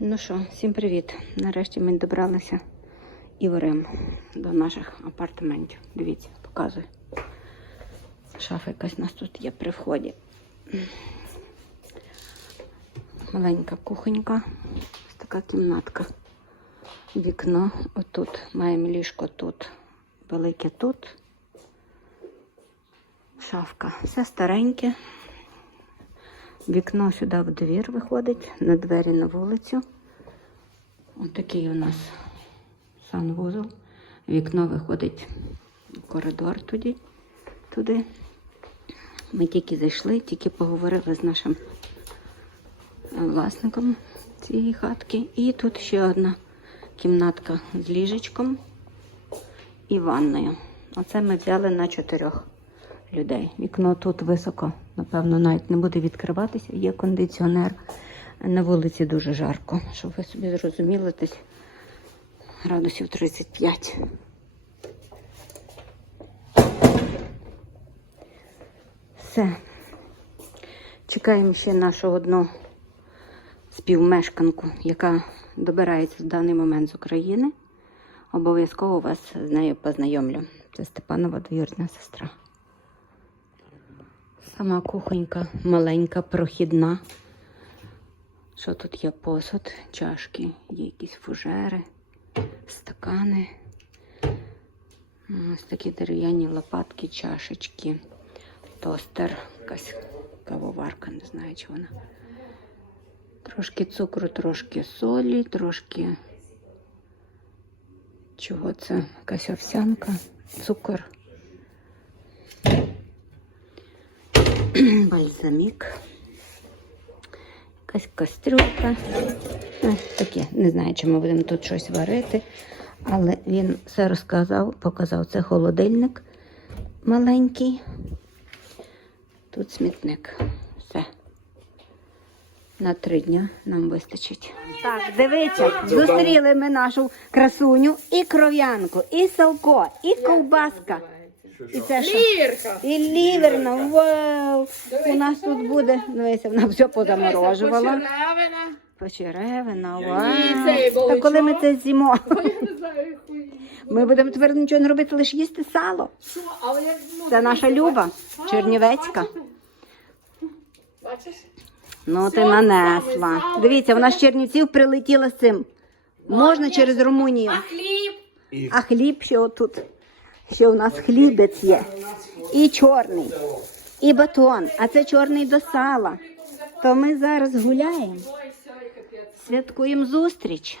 Ну що, всім привіт. Нарешті ми добралися і в Рим до наших апартаментів. Дивіться, показую. Шафа якась у нас тут є при вході. Маленька кухонька. Ось така кімнатка. Вікно отут. Маємо ліжко тут. Велике тут. Шафка. Все стареньке. Вікно сюди в двір виходить, на двері на вулицю. Ось такий у нас санвузол. Вікно виходить в коридор туди. туди. Ми тільки зайшли, тільки поговорили з нашим власником цієї хатки. І тут ще одна кімнатка з ліжечком і ванною. Оце ми взяли на чотирьох людей. Вікно тут високо, напевно, навіть не буде відкриватися. Є кондиціонер. На вулиці дуже жарко, щоб ви собі зрозуміли, десь градусів 35. Все. Чекаємо ще нашу одну співмешканку, яка добирається в даний момент з України. Обов'язково вас з нею познайомлю. Це Степанова двоюрідна сестра. Сама кухонька маленька, прохідна. Що тут є посуд, чашки, є якісь фужери, стакани. Ось такі дерев'яні лопатки, чашечки, тостер, якась кавоварка, не знаю, чи вона. Трошки цукру, трошки солі, трошки. Чого це? Якась овсянка, цукор. бальзамік, якась кастрюлька. Ось таке. Не знаю, чи ми будемо тут щось варити, але він все розказав, показав. Це холодильник маленький. Тут смітник. Все. На три дня нам вистачить. Так, дивіться, зустріли ми нашу красуню і кров'янку, і салко, і ковбаска. І це що? Лірка. І ліверна, вау! У нас тут буде, дивися, вона все позаморожувала. Почеревина. Почеревина, вау! Та коли ми це з'їмо? Ми будемо тепер нічого не робити, лише їсти сало. Що, але як, ну, Це наша Люба? Чернівецька. Бачиш? Ну, ти нанесла. Дивіться, вона з Чернівців прилетіла з цим. Можна через Румунію. А хліб? А хліб ще отут. Ще у нас хлібець є. І чорний, і батон. А це чорний до сала. То ми зараз гуляємо, святкуємо зустріч.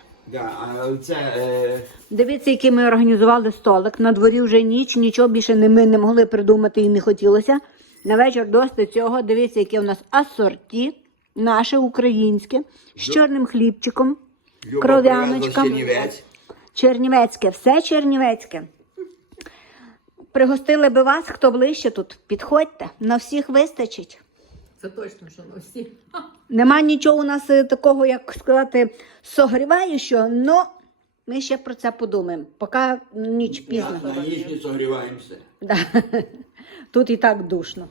Е, Дивіться, який ми організували столик. На дворі вже ніч, нічого більше не ми не могли придумати і не хотілося. На вечір досить цього. Дивіться, яке у нас асорті, наше українське, з чорним хлібчиком. Чернівець. Чернівецьке, все чернівецьке. Пригостили би вас, хто ближче тут. Підходьте, на всіх вистачить. Це точно, що на всі. Нема нічого у нас е, такого, як сказати, согріваючого, але ми ще про це подумаємо, поки ніч пізно. На ніч не согріваємося. Да. Тут і так душно.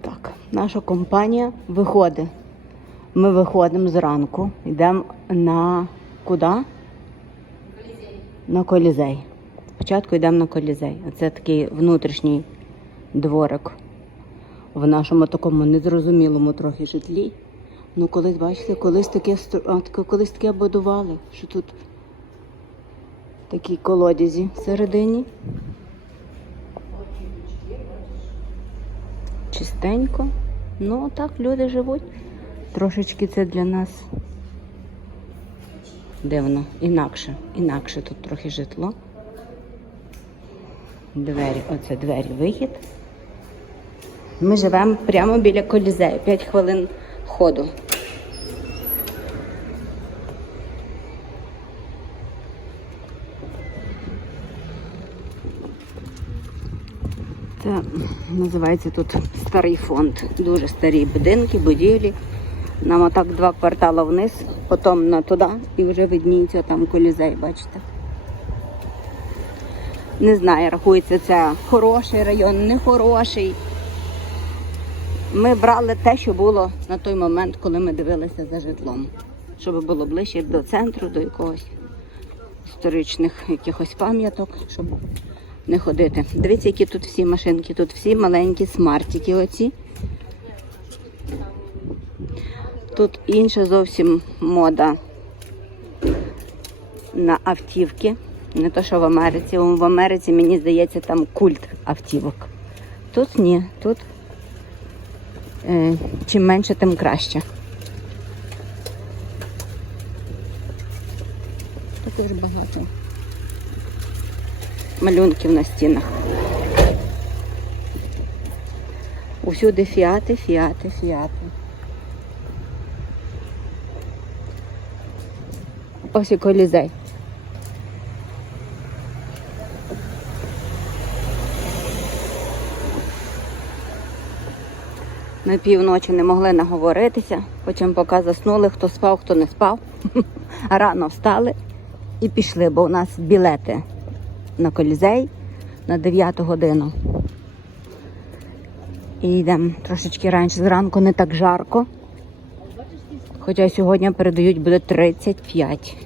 Так, наша компанія виходить. Ми виходимо зранку, йдемо на куди? На колізей. Спочатку йдемо на колізей. Це такий внутрішній дворик в нашому такому незрозумілому трохи житлі. Ну, колись, бачите, колись таке, колись таке будували, що тут такі колодязі всередині. чистенько. Ну, так люди живуть. Трошечки це для нас дивно. Інакше. Інакше тут трохи житло. Двері, оце двері, вихід. Ми живемо прямо біля колізею. 5 хвилин ходу. Це називається тут старий фонд. Дуже старі будинки, будівлі. Нам отак два квартали вниз, потім на туди і вже видніється там колізей, бачите. Не знаю, рахується це хороший район, не хороший. Ми брали те, що було на той момент, коли ми дивилися за житлом. щоб було ближче до центру, до якогось історичних якихось пам'яток, щоб не ходити. Дивіться, які тут всі машинки. Тут всі маленькі смартики оці. Тут інша зовсім мода на автівки. Не то, що в Америці. В Америці, мені здається, там культ автівок. Тут ні, тут е, чим менше, тим краще. Також багато малюнків на стінах. Усюди фіати, фіати, фіати. Ось і колізей. Ми півночі не могли наговоритися, потім поки заснули, хто спав, хто не спав. Рано встали і пішли, бо у нас білети на колізей на 9 годину. І йдемо трошечки раніше зранку, не так жарко. Хоча сьогодні передають буде 35.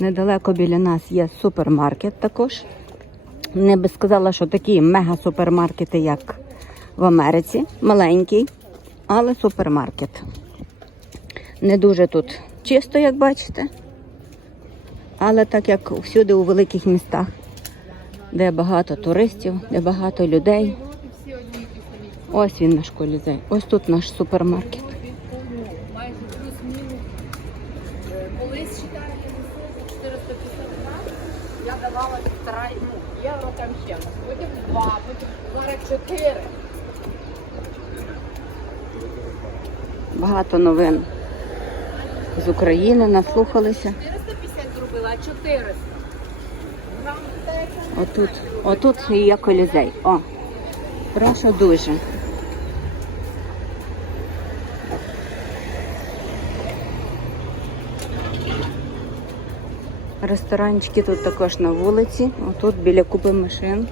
Недалеко біля нас є супермаркет також. Не би сказала, що такі мега-супермаркети, як в Америці. Маленький, але супермаркет. Не дуже тут чисто, як бачите. Але так як всюди у великих містах, де багато туристів, де багато людей. Ось він наш колізей. Ось тут наш супермаркет. Майже плюс-мінус. Е, Колись читаю за 450 грам, я давала півтора ще. Потім два, потім зараз чотири. Багато новин з України наслухалися. 450 зробила, а 400. Отут, отут є колізей. О, прошу дуже. Ресторанчики тут також на вулиці. Отут біля купи машин.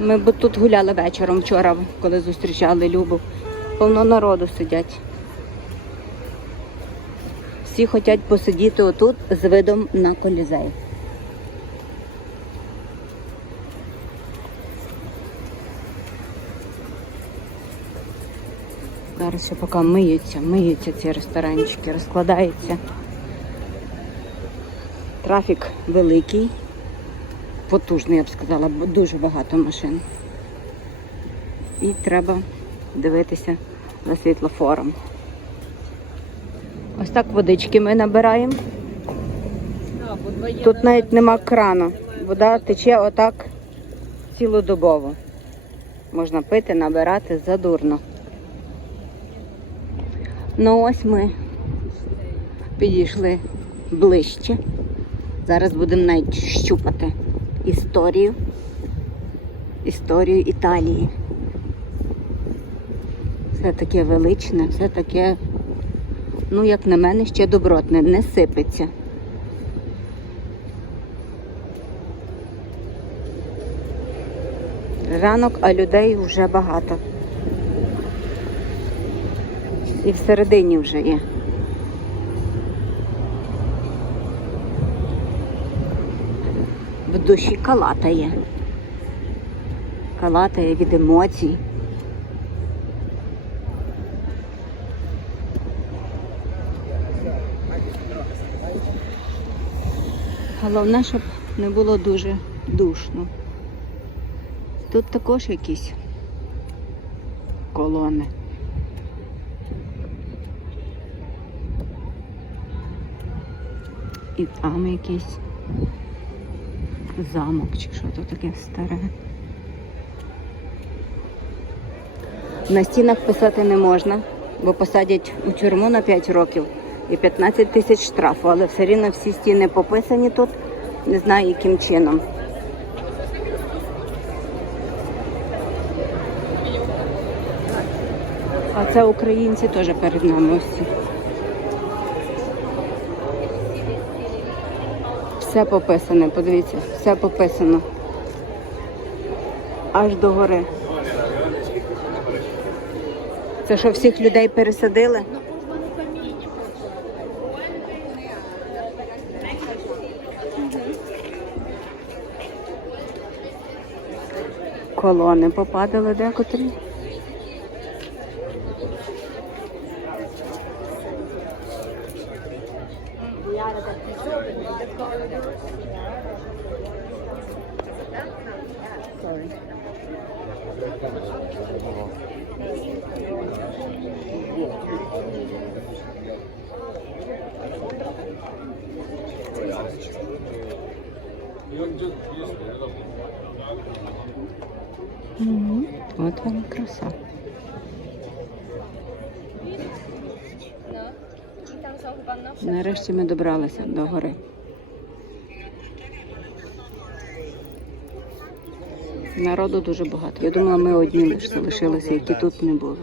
Ми б тут гуляли вечором вчора, коли зустрічали Любу. Повно народу сидять. Всі хочуть посидіти отут з видом на колізей. Зараз ще поки миються, миються ці ресторанчики, розкладаються. Трафік великий, потужний, я б сказала, дуже багато машин. І треба дивитися за світлофором. Ось так водички ми набираємо. Тут навіть нема крану. Вода тече отак цілодобово. Можна пити, набирати задурно. Ну ось ми підійшли ближче. Зараз будемо навіть щупати історію. Історію Італії. Все таке величне, все таке, ну, як на мене, ще добротне, не сипеться. Ранок, а людей вже багато. І всередині вже є. В душі калатає. Калатає від емоцій. Головне, щоб не було дуже душно. Тут також якісь колони. І там якийсь замок чи що то таке старе. На стінах писати не можна, бо посадять у тюрму на 5 років і 15 тисяч штрафу, але все рівно всі стіни пописані тут, не знаю яким чином. А це українці теж перед нами ось. Все пописане, подивіться, все пописано. Аж до гори. Це що всіх людей пересадили? Колони попадали декотрі. Мгм. От вона краса. Нарешті ми добралися до гори. Народу дуже багато. Я думала, ми одні лише залишилися, які тут не були.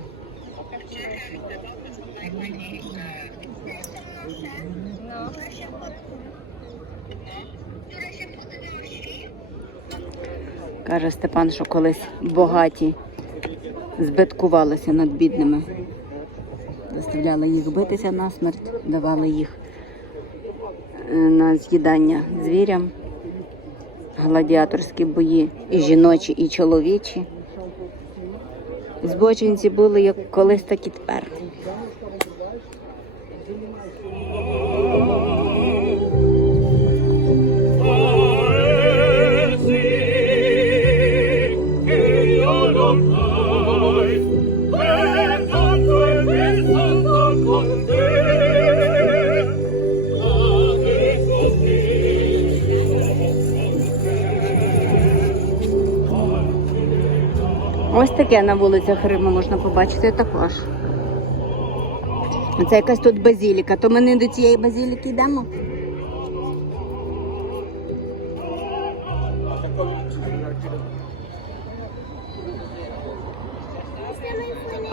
Каже Степан, що колись богаті збиткувалися над бідними. Заставляли їх битися насмерть, давали їх е, на з'їдання звірям, гладіаторські бої, і жіночі, і чоловічі. Збочинці були як колись, так і тепер. Ось таке на вулицях Риму можна побачити також. Це якась тут базіліка. То ми не до цієї базіліки йдемо.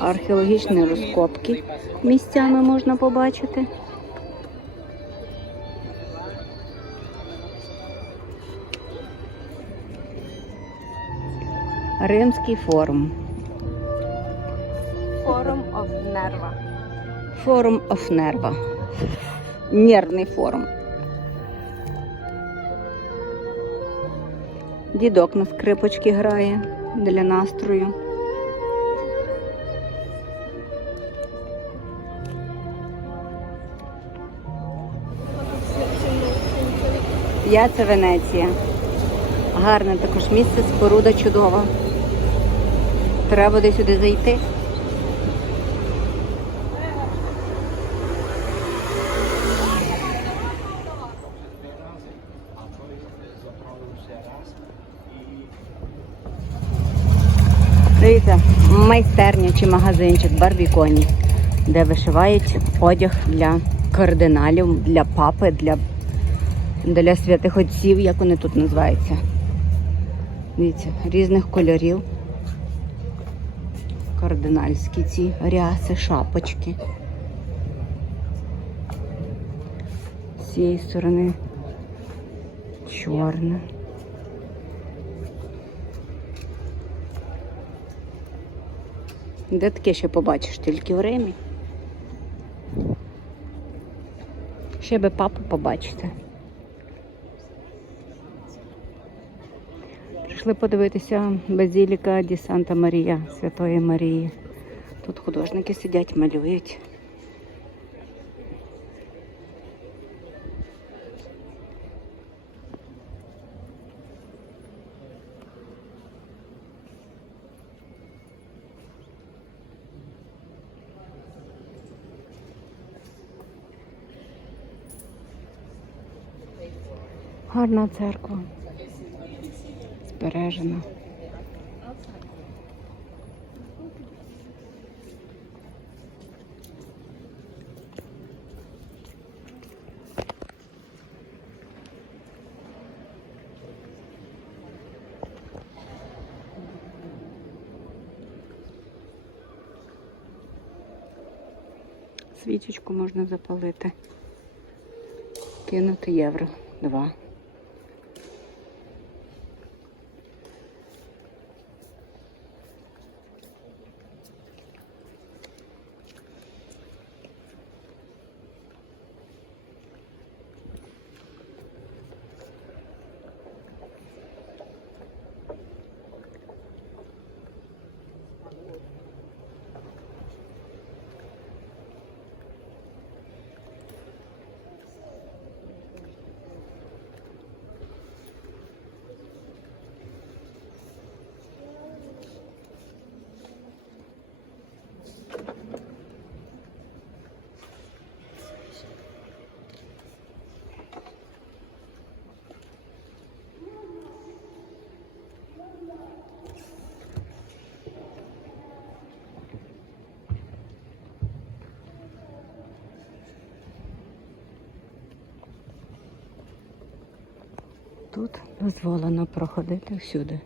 Археологічні розкопки місцями можна побачити. Римський форум. Форум of Нерва. Форум оф нерва. Нервний форум. Дідок на скрипочці грає для настрою. Я це Венеція. Гарне також місце, споруда чудова. Треба буде сюди зайти. Дивіться, майстерня чи магазинчик Барбіконі, де вишивають одяг для кардиналів, для папи, для, для святих отців, як вони тут називаються. Дивіться, різних кольорів. Кардинальські ці ряси, шапочки. З цієї сторони чорне. Де таке ще побачиш, тільки в Римі. Ще би папу побачити. Прийшли подивитися Базіліка Ді Санта Марія, Святої Марії. Тут художники сидять, малюють. Гарна церква. Збережена. Свічечку можна запалити. Кинути євро. Два. Тут дозволено проходити всюди.